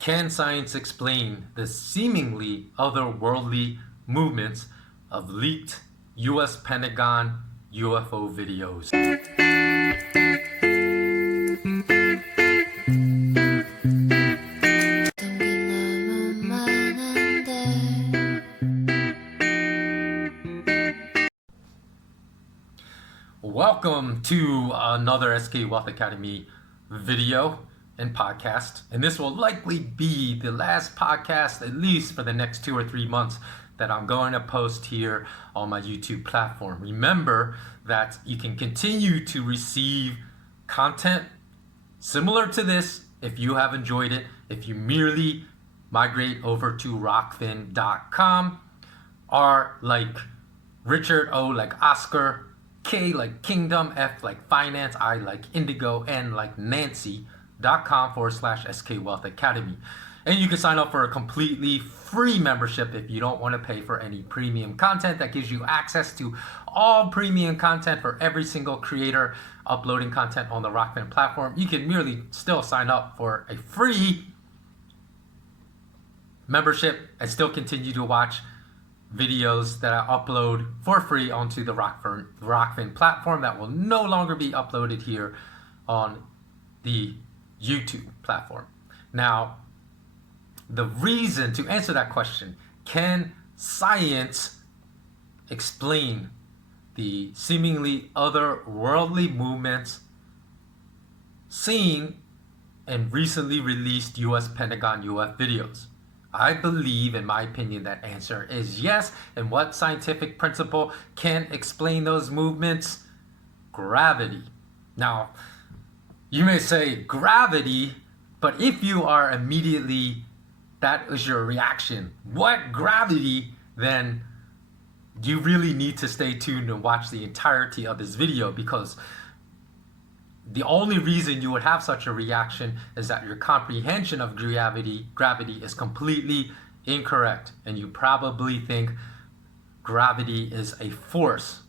Can science explain the seemingly otherworldly movements of leaked US Pentagon UFO videos? Welcome to another SK Wealth Academy video and podcast. And this will likely be the last podcast, at least for the next 2 or 3 months, that I'm going to post here on my YouTube platform. Remember that you can continue to receive content similar to this if you have enjoyed it, if you merely migrate over to rockfin.com, R like Richard, O like Oscar, K like Kingdom, F like Finance, I like Indigo, N like Nancy.com/SK Wealth Academy. And you can sign up for a completely free membership if you don't want to pay for any premium content. That gives you access to all premium content for every single creator uploading content on the Rockfin platform. You can merely still sign up for a free membership and still continue to watch videos that I upload for free onto the Rockfin platform that will no longer be uploaded here on the YouTube platform. Now, the reason to answer that question, can science explain the seemingly otherworldly movements seen in recently released US Pentagon UFO videos? I believe, in my opinion, that answer is yes. And what scientific principle can explain those movements? Gravity. Now, you may say gravity, but if you are immediately, that is your reaction, what gravity, then you really need to stay tuned and watch the entirety of this video, because the only reason you would have such a reaction is that your comprehension of gravity is completely incorrect, and you probably think gravity is a force,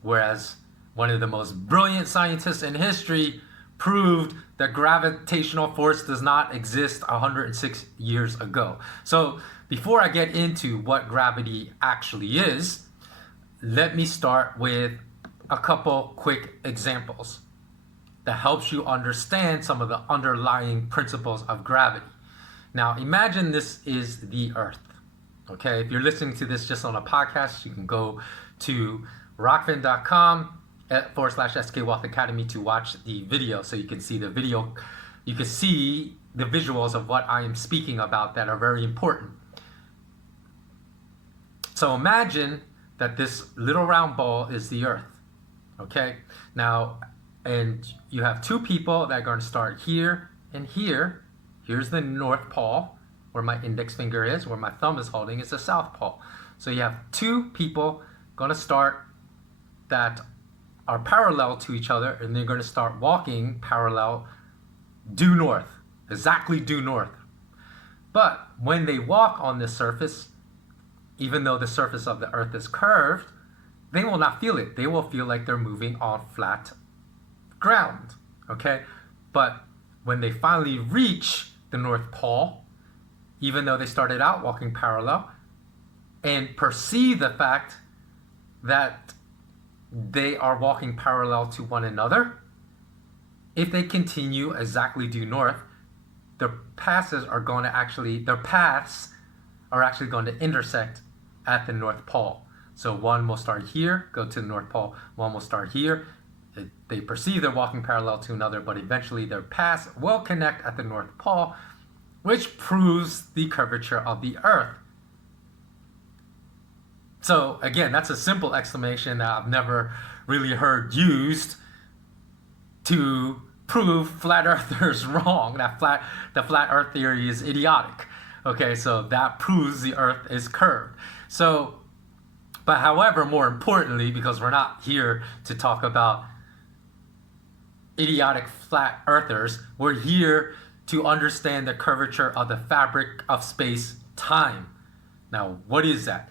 whereas one of the most brilliant scientists in history proved that gravitational force does not exist 106 years ago. So before I get into what gravity actually is, let me start with a couple quick examples that helps you understand some of the underlying principles of gravity. Now, imagine this is the Earth. Okay, if you're listening to this just on a podcast, you can go to rockfin.com/SK Wealth Academy to watch the video, so you can see the video. You can see the visuals of what I am speaking about that are very important. So imagine that this little round ball is the Earth. Okay, now, and you have two people that are going to start here and here. Here's the North Pole, where my index finger is, where my thumb is holding is the South Pole. So you have two people going to start that are parallel to each other, and they're going to start walking parallel due north, exactly due north. But when they walk on this surface, even though the surface of the Earth is curved, they will not feel it. They will feel like they're moving on flat ground, okay? But when they finally reach the North Pole, even though they started out walking parallel, and perceive the fact that they are walking parallel to one another, if they continue exactly due north, their paths are actually going to intersect at the North Pole. So one will start here, go to the North Pole, one will start here. They perceive they're walking parallel to another, but eventually their paths will connect at the North Pole, which proves the curvature of the Earth. So again, that's a simple explanation that I've never really heard used to prove flat earthers wrong, that the flat earth theory is idiotic. Okay, so that proves the Earth is curved. So, but however, more importantly, because we're not here to talk about idiotic flat earthers, we're here to understand the curvature of the fabric of space-time. Now, what is that?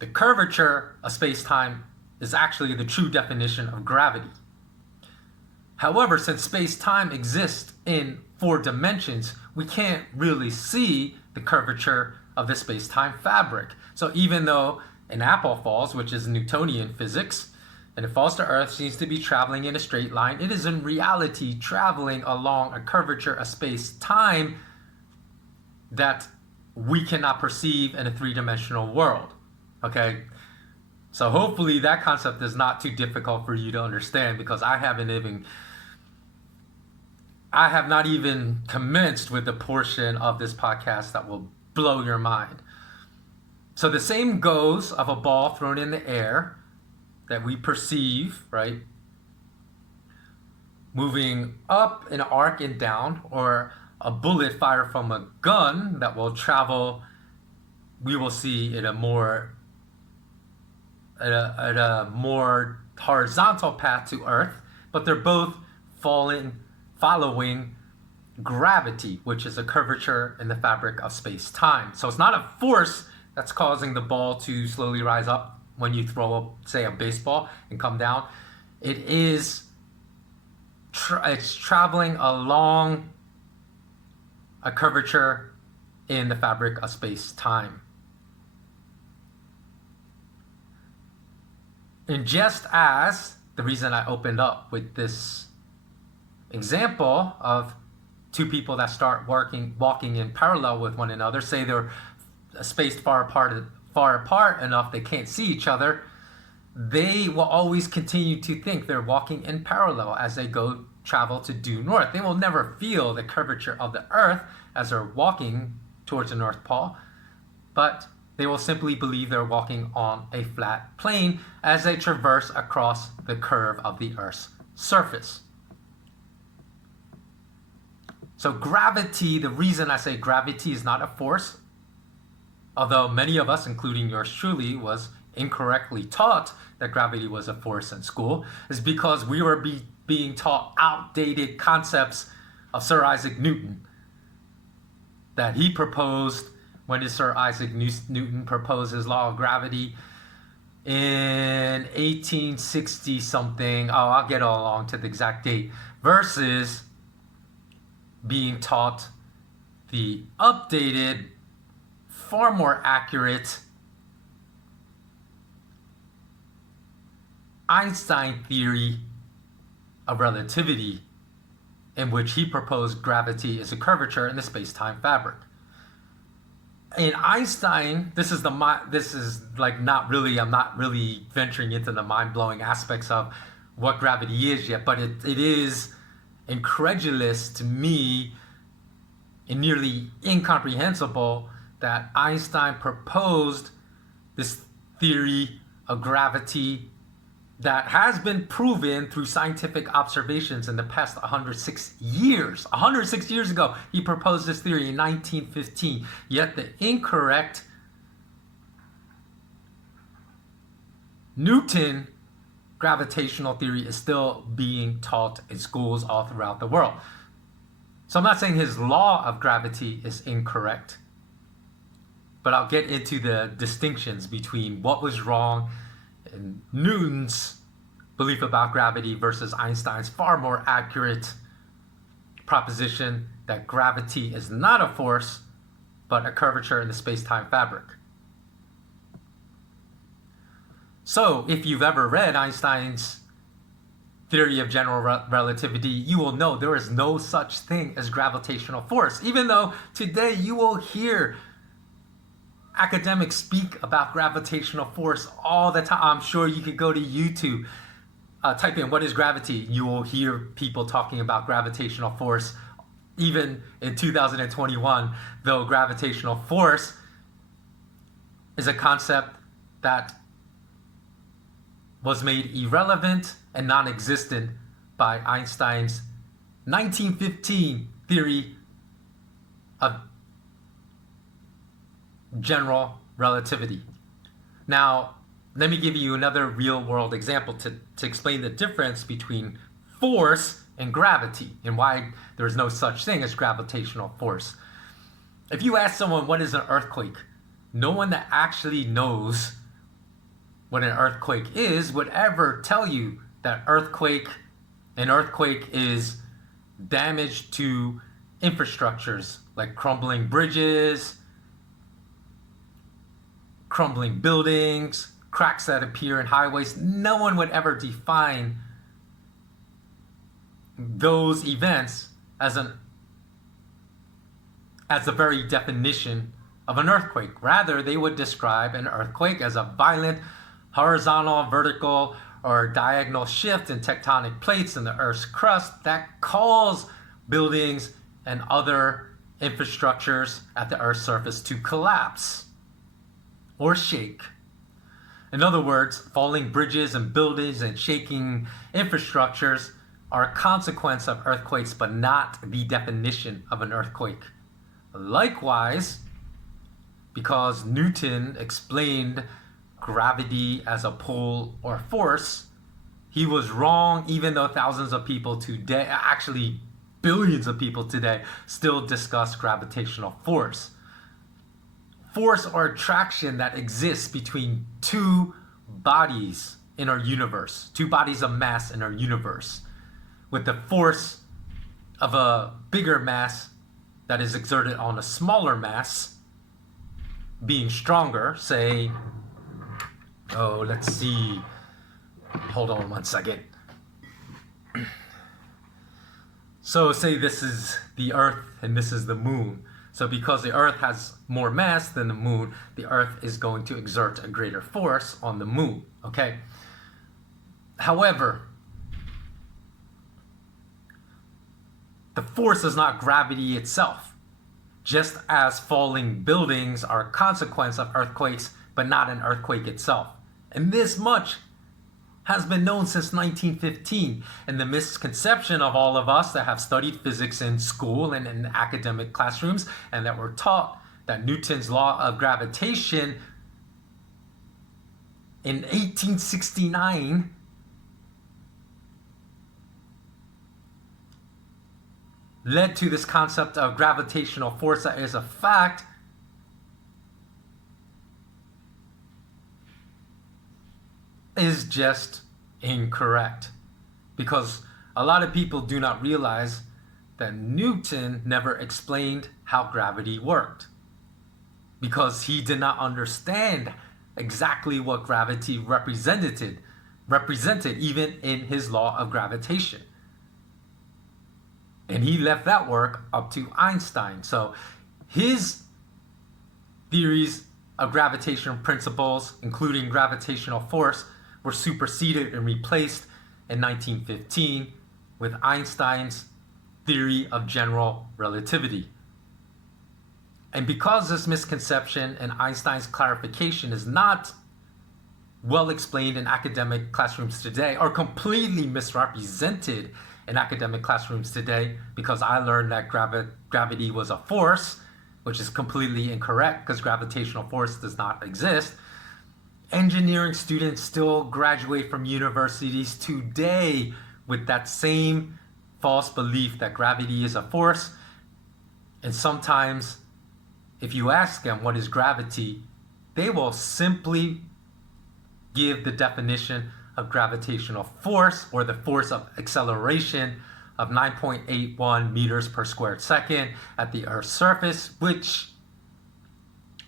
The curvature of space-time is actually the true definition of gravity. However, since space-time exists in 4 dimensions, we can't really see the curvature of the space-time fabric. So even though an apple falls, which is Newtonian physics, and it falls to Earth, seems to be traveling in a straight line, it is in reality traveling along a curvature of space-time that we cannot perceive in a three-dimensional world. Okay? So hopefully that concept is not too difficult for you to understand, because I have not even commenced with the portion of this podcast that will blow your mind. So the same goes of a ball thrown in the air that we perceive, right? Moving up an arc and down, or a bullet fired from a gun that will travel, we will see at a more horizontal path to Earth, but they're both following gravity, which is a curvature in the fabric of space-time. So it's not a force that's causing the ball to slowly rise up when you throw, say, a baseball and come down. It is it's traveling along a curvature in the fabric of space-time. And just as the reason I opened up with this example of two people that start walking in parallel with one another, say they're spaced far apart enough they can't see each other, they will always continue to think they're walking in parallel as they travel to due north. They will never feel the curvature of the Earth as they're walking towards the North Pole, but they will simply believe they're walking on a flat plane as they traverse across the curve of the Earth's surface. So gravity, the reason I say gravity is not a force, although many of us, including yours truly, was incorrectly taught that gravity was a force in school, is because we were being taught outdated concepts of Sir Isaac Newton that he proposed. When did Sir Isaac Newton propose his law of gravity? In 1860 something. Oh, I'll get all along to the exact date. Versus being taught the updated, far more accurate Einstein theory of relativity, in which he proposed gravity is a curvature in the space-time fabric. In Einstein, I'm not really venturing into the mind-blowing aspects of what gravity is yet, but it is incredulous to me and nearly incomprehensible that Einstein proposed this theory of gravity that has been proven through scientific observations in the past 106 years. 106 years ago, he proposed this theory in 1915. Yet the incorrect Newton gravitational theory is still being taught in schools all throughout the world. So I'm not saying his law of gravity is incorrect, but I'll get into the distinctions between what was wrong in Newton's belief about gravity versus Einstein's far more accurate proposition that gravity is not a force, but a curvature in the space-time fabric. So if you've ever read Einstein's theory of general relativity, you will know there is no such thing as gravitational force, even though today you will hear academics speak about gravitational force all the time. I'm sure you could go to YouTube, type in what is gravity. You will hear people talking about gravitational force. Even in 2021, though gravitational force is a concept that was made irrelevant and non-existent by Einstein's 1915 theory of general relativity. Now, let me give you another real-world example to explain the difference between force and gravity and why there's no such thing as gravitational force. If you ask someone what is an earthquake, no one that actually knows what an earthquake is would ever tell you that an earthquake is damage to infrastructures like crumbling bridges, crumbling buildings, cracks that appear in highways. No one would ever define those events as the very definition of an earthquake. Rather, they would describe an earthquake as a violent horizontal, vertical, or diagonal shift in tectonic plates in the Earth's crust that cause buildings and other infrastructures at the Earth's surface to collapse or shake. In other words, falling bridges and buildings and shaking infrastructures are a consequence of earthquakes, but not the definition of an earthquake. Likewise, because Newton explained gravity as a pull or force, he was wrong, even though thousands of people today, actually billions of people today, still discuss gravitational force. Force or attraction that exists between two bodies in our universe, two bodies of mass in our universe, with the force of a bigger mass that is exerted on a smaller mass being stronger. Say, let's see. Hold on one second. So say this is the Earth and this is the Moon. So because the Earth has more mass than the Moon, the Earth is going to exert a greater force on the Moon, okay? However, the force is not gravity itself. Just as falling buildings are a consequence of earthquakes, but not an earthquake itself. And this much has been known since 1915. And the misconception of all of us that have studied physics in school and in academic classrooms, and that were taught that Newton's law of gravitation in 1869 led to this concept of gravitational force that is a fact, is just incorrect. Because a lot of people do not realize that Newton never explained how gravity worked. Because he did not understand exactly what gravity represented even in his law of gravitation. And he left that work up to Einstein. So his theories of gravitational principles, including gravitational force, were superseded and replaced in 1915 with Einstein's theory of general relativity. And because this misconception and Einstein's clarification is not well explained in academic classrooms today, or completely misrepresented in academic classrooms today, because I learned that gravity was a force, which is completely incorrect because gravitational force does not exist. Engineering students still graduate from universities today with that same false belief that gravity is a force. And sometimes, if you ask them what is gravity, they will simply give the definition of gravitational force, or the force of acceleration, of 9.81 meters per squared second at the Earth's surface, which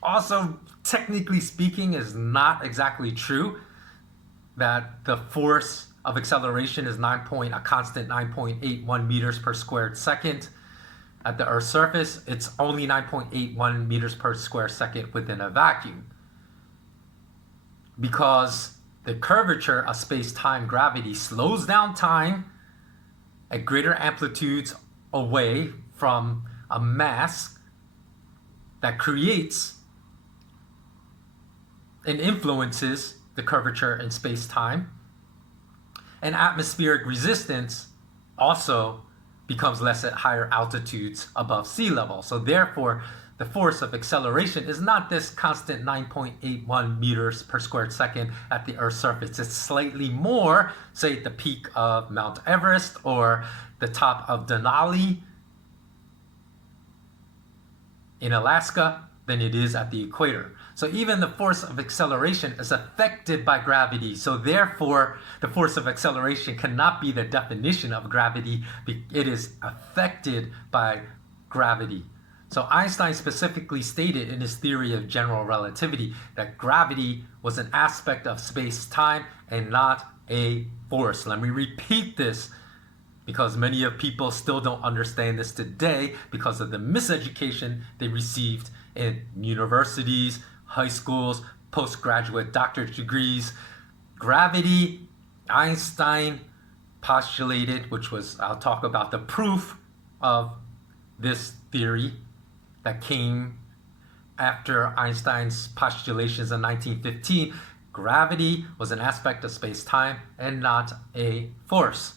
also, technically speaking, is not exactly true. That the force of acceleration is a constant 9.81 meters per squared second at the Earth's surface. It's only 9.81 meters per square second within a vacuum. Because the curvature of space-time gravity slows down time at greater amplitudes away from a mass that creates and influences the curvature in space-time. And atmospheric resistance also becomes less at higher altitudes above sea level. So therefore, the force of acceleration is not this constant 9.81 meters per squared second at the Earth's surface. It's slightly more, say at the peak of Mount Everest or the top of Denali in Alaska than it is at the equator. So even the force of acceleration is affected by gravity. So therefore, the force of acceleration cannot be the definition of gravity. It is affected by gravity. So Einstein specifically stated in his theory of general relativity that gravity was an aspect of space-time and not a force. Let me repeat this because many of people still don't understand this today because of the miseducation they received in universities, high schools, postgraduate doctorate degrees. Gravity, Einstein postulated, which was, I'll talk about the proof of this theory that came after Einstein's postulations in 1915. Gravity was an aspect of space-time and not a force.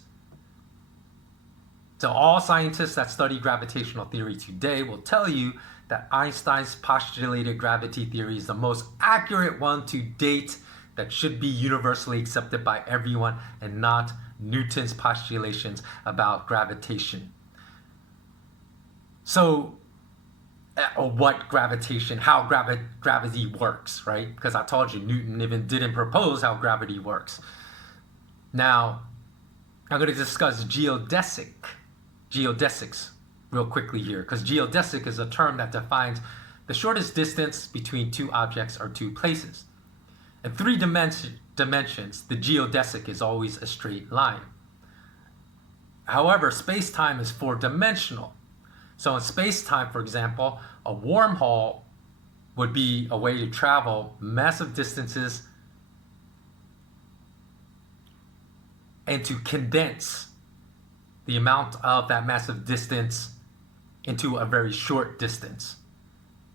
So all scientists that study gravitational theory today will tell you that Einstein's postulated gravity theory is the most accurate one to date that should be universally accepted by everyone and not Newton's postulations about gravitation. So, what gravitation, how gravity works, right? Because I told you Newton even didn't propose how gravity works. Now, I'm going to discuss geodesics real quickly here, because geodesic is a term that defines the shortest distance between two objects or two places. In three dimensions, the geodesic is always a straight line. However, space-time is four-dimensional. So in space-time, for example, a wormhole would be a way to travel massive distances and to condense the amount of that massive distance into a very short distance.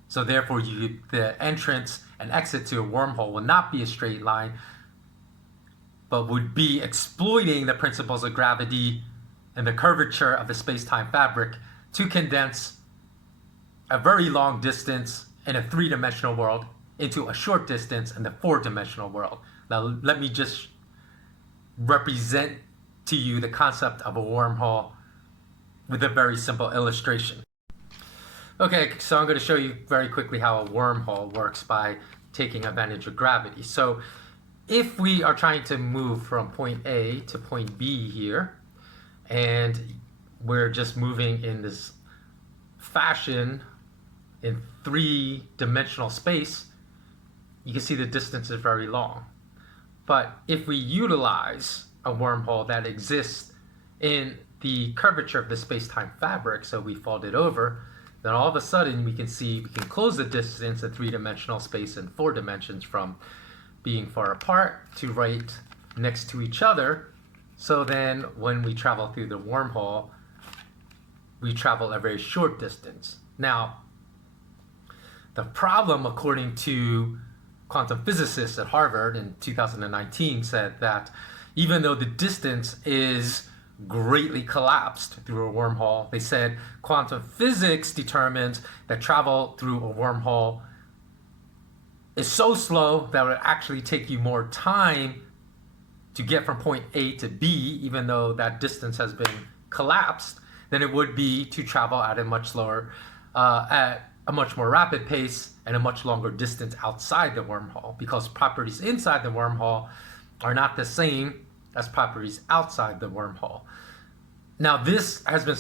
So therefore, the entrance and exit to a wormhole will not be a straight line, but would be exploiting the principles of gravity and the curvature of the space-time fabric to condense a very long distance in a three-dimensional world into a short distance in the four-dimensional world. Now, let me just represent to you the concept of a wormhole with a very simple illustration. Okay, so I'm going to show you very quickly how a wormhole works by taking advantage of gravity. So if we are trying to move from point A to point B here, and we're just moving in this fashion in three-dimensional space, you can see the distance is very long. But if we utilize a wormhole that exists in the curvature of the space-time fabric, so we fold it over, then all of a sudden we can see we can close the distance in three-dimensional space in four dimensions from being far apart to right next to each other. So then when we travel through the wormhole, we travel a very short distance. Now, the problem, according to quantum physicists at Harvard in 2019, said that even though the distance is greatly collapsed through a wormhole, they said quantum physics determines that travel through a wormhole is so slow that it would actually take you more time to get from point A to B, even though that distance has been collapsed, than it would be to travel at a much slower, at a much more rapid pace and a much longer distance outside the wormhole, because properties inside the wormhole are not the same as properties outside the wormhole. Now, this has been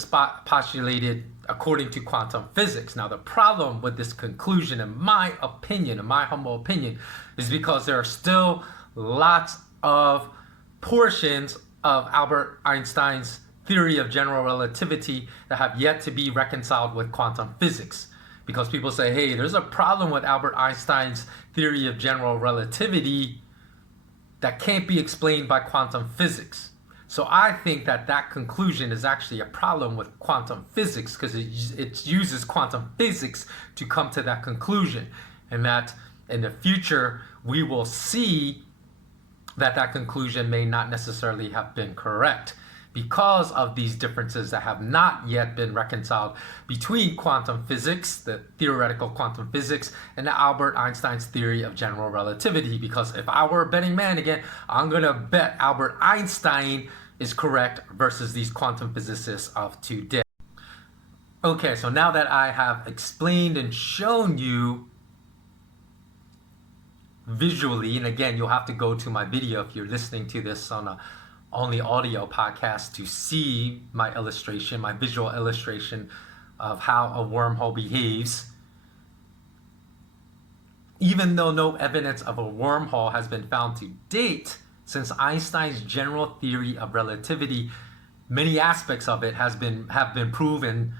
postulated according to quantum physics. Now, the problem with this conclusion, in my opinion, in my humble opinion, is because there are still lots of portions of Albert Einstein's theory of general relativity that have yet to be reconciled with quantum physics. Because people say, hey, there's a problem with Albert Einstein's theory of general relativity that can't be explained by quantum physics. So I think that that conclusion is actually a problem with quantum physics, because it uses quantum physics to come to that conclusion. And that in the future, we will see that that conclusion may not necessarily have been correct, because of these differences that have not yet been reconciled between quantum physics, the theoretical quantum physics, and Albert Einstein's theory of general relativity. Because if I were a betting man again, I'm gonna bet Albert Einstein is correct versus these quantum physicists of today. Okay, so now that I have explained and shown you visually, and again, you'll have to go to my video if you're listening to this on a only audio podcast to see my illustration, my visual illustration of how a wormhole behaves. Even though no evidence of a wormhole has been found to date, since Einstein's general theory of relativity, many aspects of it have been proven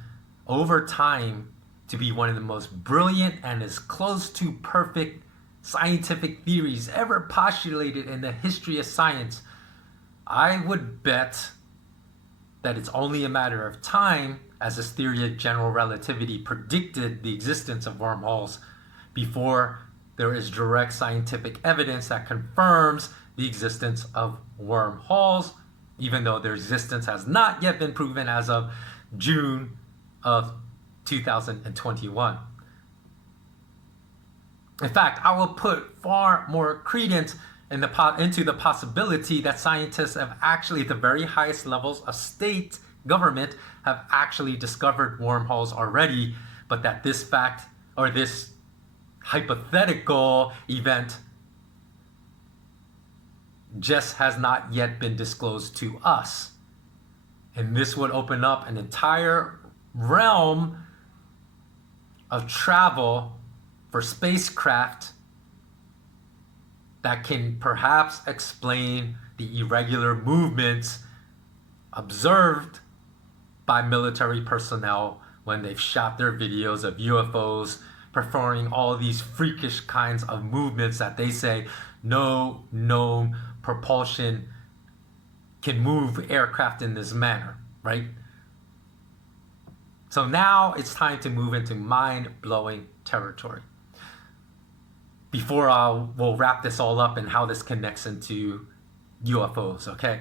over time to be one of the most brilliant and as close to perfect scientific theories ever postulated in the history of science. I would bet that it's only a matter of time, as this theory of general relativity predicted the existence of wormholes, before there is direct scientific evidence that confirms the existence of wormholes, even though their existence has not yet been proven as of June of 2021. In fact, I will put far more credence into the possibility that scientists have actually, at the very highest levels of state government, have actually discovered wormholes already, but that this fact, or this hypothetical event, just has not yet been disclosed to us. And this would open up an entire realm of travel for spacecraft that can perhaps explain the irregular movements observed by military personnel when they've shot their videos of UFOs performing all these freakish kinds of movements that they say no known propulsion can move aircraft in this manner, right? So now it's time to move into mind-blowing territory. Before we'll wrap this all up and how this connects into UFOs, okay?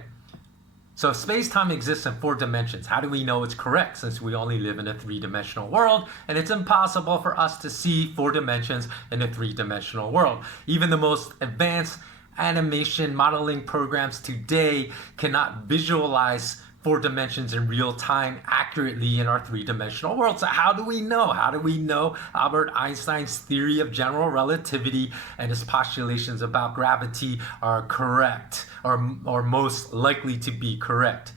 So if space-time exists in 4 dimensions, how do we know it's correct, since we only live in a 3-dimensional world and it's impossible for us to see 4 dimensions in a 3-dimensional world? Even the most advanced animation modeling programs today cannot visualize 4 dimensions in real time accurately in our 3-dimensional world. So how do we know? How do we know Albert Einstein's theory of general relativity and his postulations about gravity are correct, or most likely to be correct?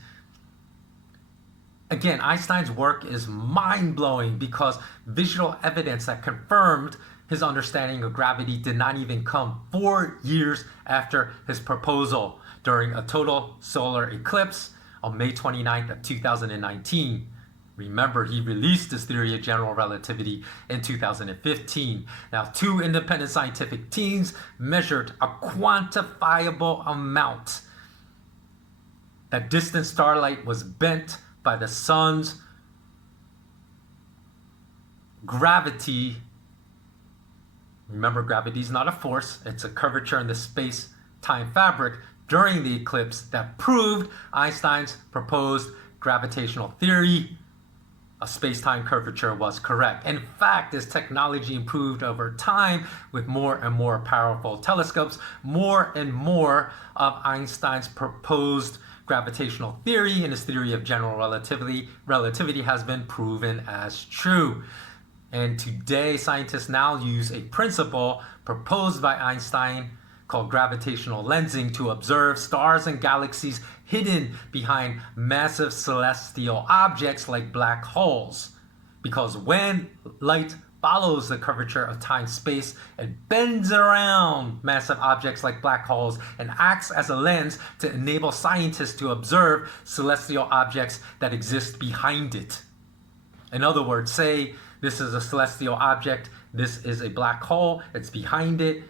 Again, Einstein's work is mind-blowing because visual evidence that confirmed his understanding of gravity did not even come 4 years after his proposal during a total solar eclipse on May 29th of 2019. Remember, he released his theory of general relativity in 2015. Now, 2 independent scientific teams measured a quantifiable amount that distant starlight was bent by the sun's gravity. Remember, gravity is not a force, it's a curvature in the space-time fabric during the eclipse that proved Einstein's proposed gravitational theory of space-time curvature was correct. In fact, as technology improved over time with more and more powerful telescopes, more and more of Einstein's proposed gravitational theory and his theory of general relativity has been proven as true. And today, scientists now use a principle proposed by Einstein called gravitational lensing to observe stars and galaxies hidden behind massive celestial objects like black holes. Because when light follows the curvature of time-space, it bends around massive objects like black holes and acts as a lens to enable scientists to observe celestial objects that exist behind it. In other words, say this is a celestial object, this is a black hole, it's behind it,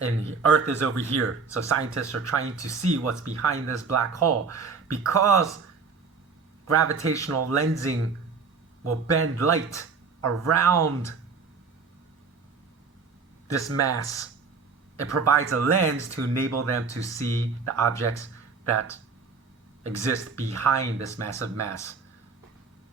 and Earth is over here. So scientists are trying to see what's behind this black hole. Because gravitational lensing will bend light around this mass, it provides a lens to enable them to see the objects that exist behind this massive mass.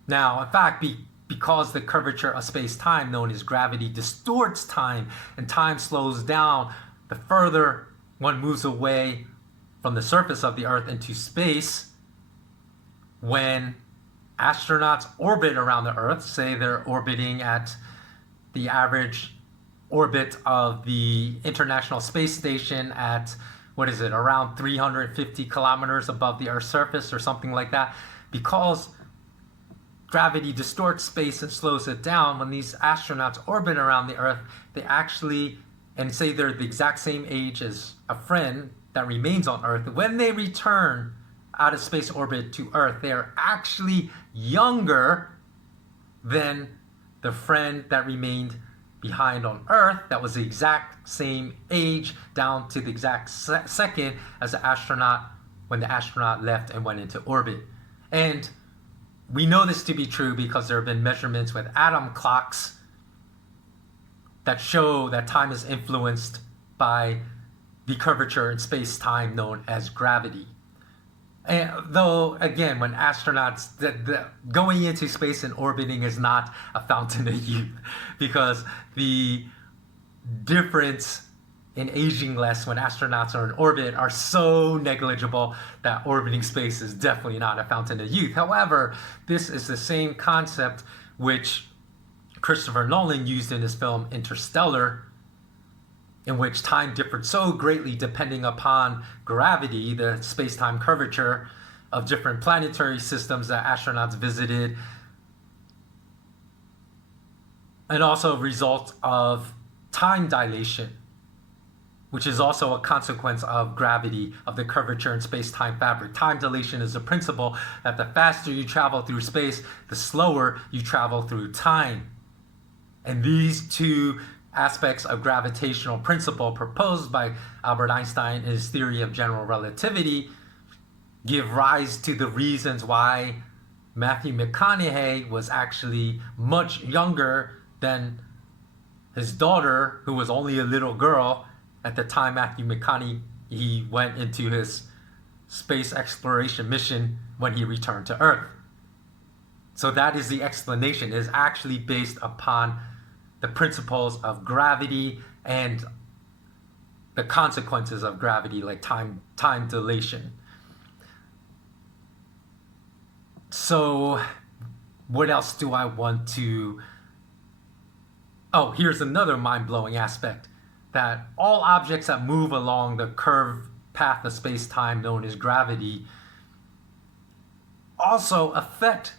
Now, in fact, because the curvature of space-time, known as gravity, distorts time and time slows down, the further one moves away from the surface of the Earth into space, when astronauts orbit around the Earth, say they're orbiting at the average orbit of the International Space Station at, around 350 kilometers above the Earth's surface or something like that, because gravity distorts space and slows it down, when these astronauts orbit around the Earth, they actually, and say they're the exact same age as a friend that remains on Earth, when they return out of space orbit to Earth, they are actually younger than the friend that remained behind on Earth that was the exact same age down to the exact second as the astronaut when the astronaut left and went into orbit. And we know this to be true because there have been measurements with atom clocks that show that time is influenced by the curvature in space-time known as gravity. And though, again, when astronauts, going into space and orbiting is not a fountain of youth, because the difference in aging less when astronauts are in orbit are so negligible that orbiting space is definitely not a fountain of youth. However, this is the same concept which Christopher Nolan used in his film Interstellar, in which time differed so greatly depending upon gravity, the space-time curvature of different planetary systems that astronauts visited, and also a result of time dilation, which is also a consequence of gravity, of the curvature in space-time fabric. Time dilation is a principle that the faster you travel through space, the slower you travel through time. And these two aspects of gravitational principle proposed by Albert Einstein in his theory of general relativity give rise to the reasons why Matthew McConaughey was actually much younger than his daughter, who was only a little girl at the time Matthew McConaughey went into his space exploration mission when he returned to Earth. So that is the explanation. It is actually based upon the principles of gravity and the consequences of gravity, like time dilation. So what else do I want to... Oh, here's another mind-blowing aspect, that all objects that move along the curved path of space-time known as gravity also affect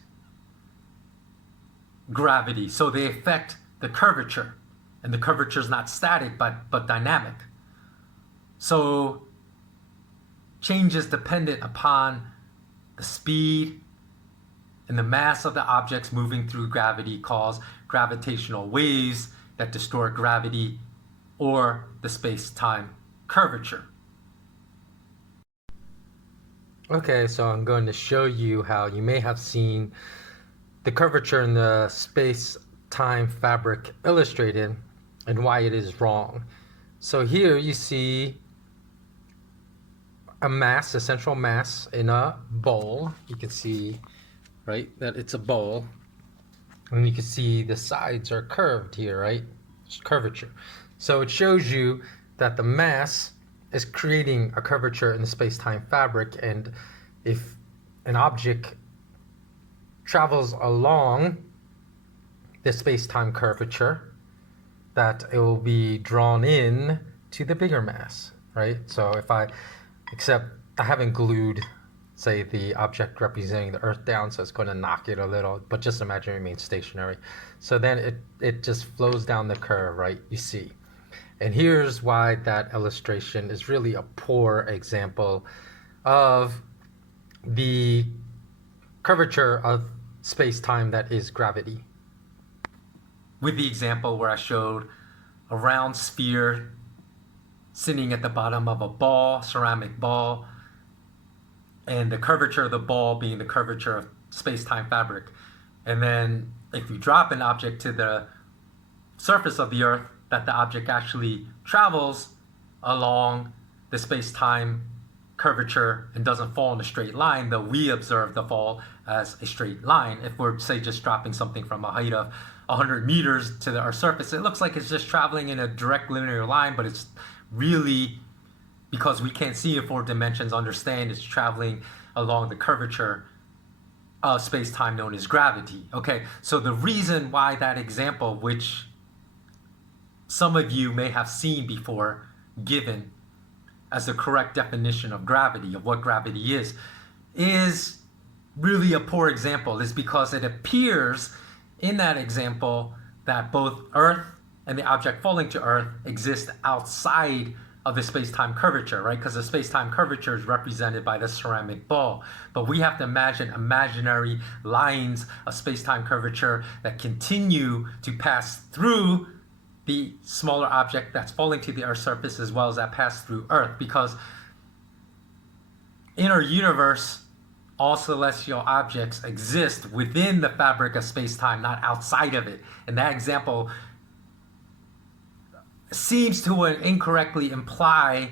gravity. So they affect the curvature, and the curvature is not static but dynamic. So change is dependent upon the speed and the mass of the objects moving through gravity cause gravitational waves that distort gravity or the space-time curvature. Okay, so I'm going to show you how you may have seen the curvature in the space-time fabric illustrated and why it is wrong. So here you see a mass, a central mass in a bowl. You can see, right, that it's a bowl. And you can see the sides are curved here, right? It's curvature. So it shows you that the mass is creating a curvature in the space-time fabric, and if an object travels along the space-time curvature, that it will be drawn in to the bigger mass, right? So if I haven't glued, say, the object representing the Earth down, so it's going to knock it a little, but just imagine it remains stationary. So then it just flows down the curve, right? You see. And here's why that illustration is really a poor example of the curvature of space-time that is gravity. With the example where I showed a round sphere sitting at the bottom of a ball, ceramic ball, and the curvature of the ball being the curvature of space-time fabric. And then if you drop an object to the surface of the Earth, that the object actually travels along the space-time curvature and doesn't fall in a straight line, though we observe the fall as a straight line. If we're, say, just dropping something from a height of 100 meters to our surface, it looks like it's just traveling in a direct linear line, but it's really, because we can't see in 4 dimensions, understand it's traveling along the curvature of space-time known as gravity. Okay, so the reason why that example, which some of you may have seen before given as the correct definition of gravity, of what gravity is really a poor example is because it appears in that example that both Earth and the object falling to Earth exist outside of the space-time curvature, right? Because the space-time curvature is represented by the ceramic ball. But we have to imagine imaginary lines of space-time curvature that continue to pass through the smaller object that's falling to the Earth's surface, as well as that pass through Earth. Because in our universe, all celestial objects exist within the fabric of space-time, not outside of it. And that example seems to incorrectly imply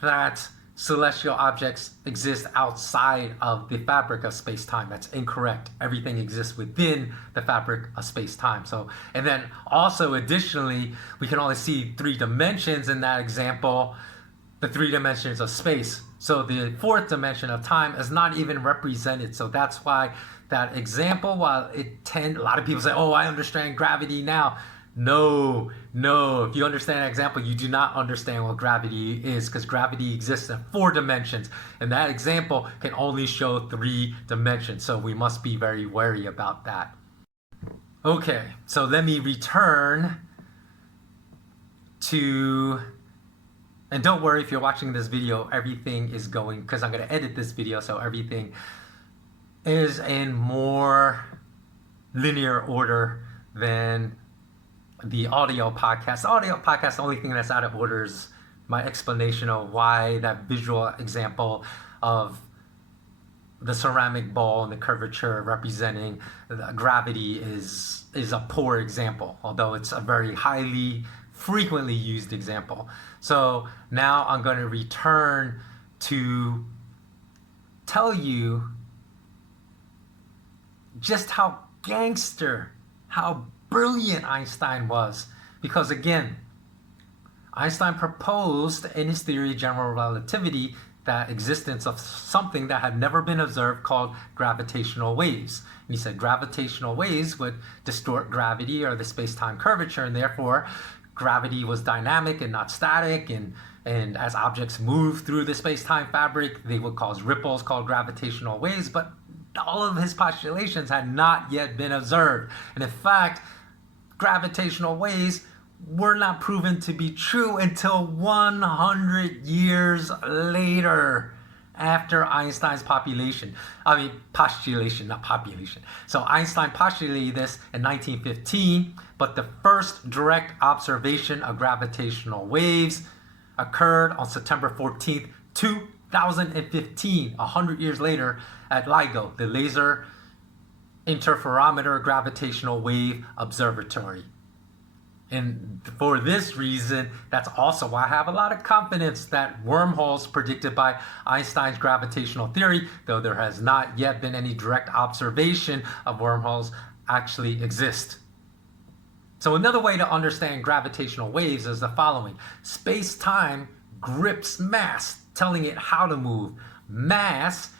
that celestial objects exist outside of the fabric of space-time. That's incorrect. Everything exists within the fabric of space-time. So, and then also additionally, we can only see 3 dimensions in that example, the 3 dimensions of space. So the 4th dimension of time is not even represented. So that's why that example, while a lot of people say, oh, I understand gravity now. No. If you understand that example, you do not understand what gravity is, because gravity exists in 4 dimensions. And that example can only show 3 dimensions. So we must be very wary about that. Okay, so let me return to... And don't worry, if you're watching this video, everything is going, because I'm going to edit this video, so everything is in more linear order than the audio podcast. The audio podcast, the only thing that's out of order is my explanation of why that visual example of the ceramic ball and the curvature representing the gravity is a poor example, although it's a very highly frequently used example. So now I'm going to return to tell you just how gangster, how brilliant Einstein was. Because again, Einstein proposed in his theory of general relativity that existence of something that had never been observed called gravitational waves. And he said gravitational waves would distort gravity or the space-time curvature, and therefore gravity was dynamic and not static, and as objects move through the space-time fabric, they would cause ripples called gravitational waves. But all of his postulations had not yet been observed. And in fact, gravitational waves were not proven to be true until 100 years later, after Einstein's postulation, not population. So Einstein postulated this in 1915, but the first direct observation of gravitational waves occurred on September 14th, 2015, 100 years later at LIGO, the Laser Interferometer Gravitational Wave Observatory. And for this reason, that's also why I have a lot of confidence that wormholes predicted by Einstein's gravitational theory, though there has not yet been any direct observation of wormholes, actually exist. So another way to understand gravitational waves is the following. Space-time grips mass, telling it how to move. Mass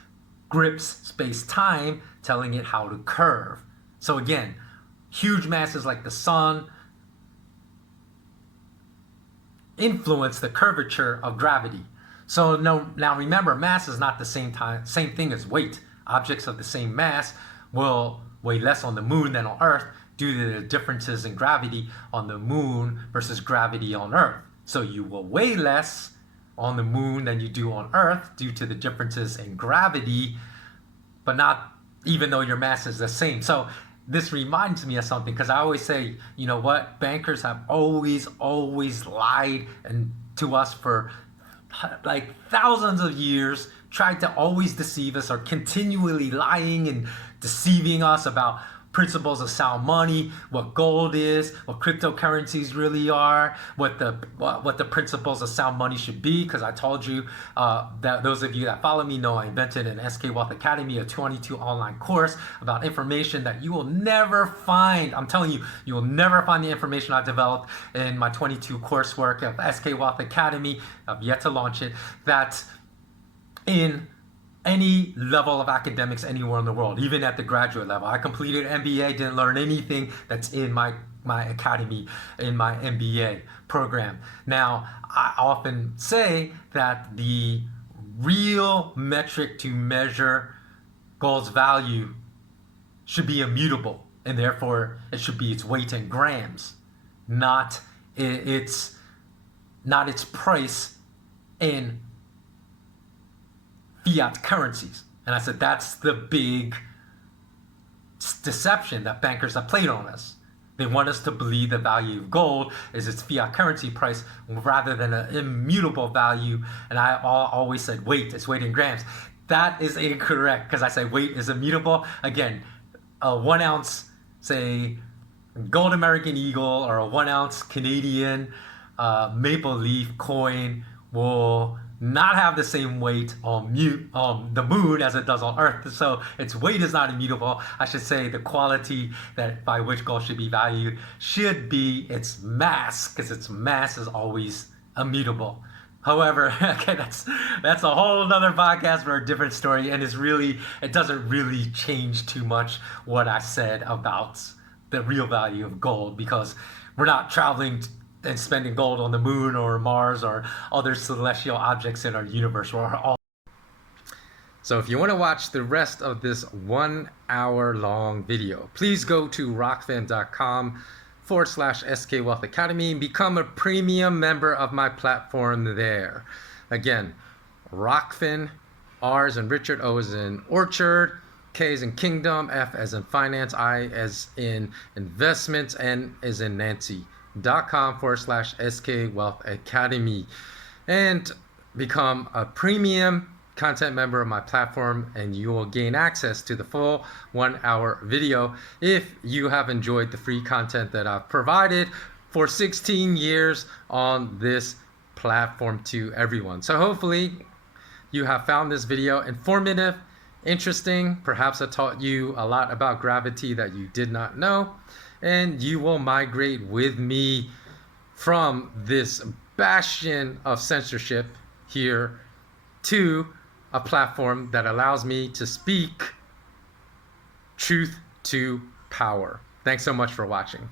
grips space-time, telling it how to curve. So again, huge masses like the sun influence the curvature of gravity. So now remember, mass is not the same thing as weight. Objects of the same mass will weigh less on the moon than on Earth due to the differences in gravity on the moon versus gravity on Earth. So you will weigh less on the moon than you do on Earth due to the differences in gravity, but not even though your mass is the same. So this reminds me of something, because I always say, you know what, bankers have always lied to us for like thousands of years, tried to always deceive us, or continually lying and deceiving us about principles of sound money, what gold is, what cryptocurrencies really are, what the principles of sound money should be. Because I told you that those of you that follow me know I invented an SK Wealth Academy, a 22 online course about information that you will never find. I'm telling you, you will never find the information I developed in my 22 coursework of SK Wealth Academy. I've yet to launch it. That's in any level of academics anywhere in the world, even at the graduate level. I completed MBA, didn't learn anything that's in my academy, in my MBA program. Now, I often say that the real metric to measure gold's value should be immutable, and therefore it should be its weight in grams, not its price in fiat currencies. And I said that's the big deception that bankers have played on us. They want us to believe the value of gold is its fiat currency price rather than an immutable value. And I always said weight, it's weight in grams. That is incorrect, because I say weight is immutable. Again, a 1 ounce, say, gold American Eagle or a 1 ounce Canadian maple leaf coin will not have the same weight on the moon as it does on Earth. So its weight is not immutable. I should say the quality that by which gold should be valued should be its mass, because its mass is always immutable. However, okay, that's a whole nother podcast for a different story, and it doesn't really change too much what I said about the real value of gold, because we're not traveling and spending gold on the moon or Mars or other celestial objects in our universe. So if you want to watch the rest of this 1 hour long video, please go to rockfin.com/skwealthacademy and become a premium member of my platform there. Again, Rockfin, R as in Richard, O as in Orchard, K as in Kingdom, F as in Finance, I as in Investments, N as in Nancy.com/skwealthacademy, and become a premium content member of my platform, and you will gain access to the full 1 hour video if you have enjoyed the free content that I've provided for 16 years on this platform to everyone. So hopefully you have found this video informative, interesting. Perhaps I taught you a lot about gravity that you did not know, and you will migrate with me from this bastion of censorship here to a platform that allows me to speak truth to power. Thanks so much for watching.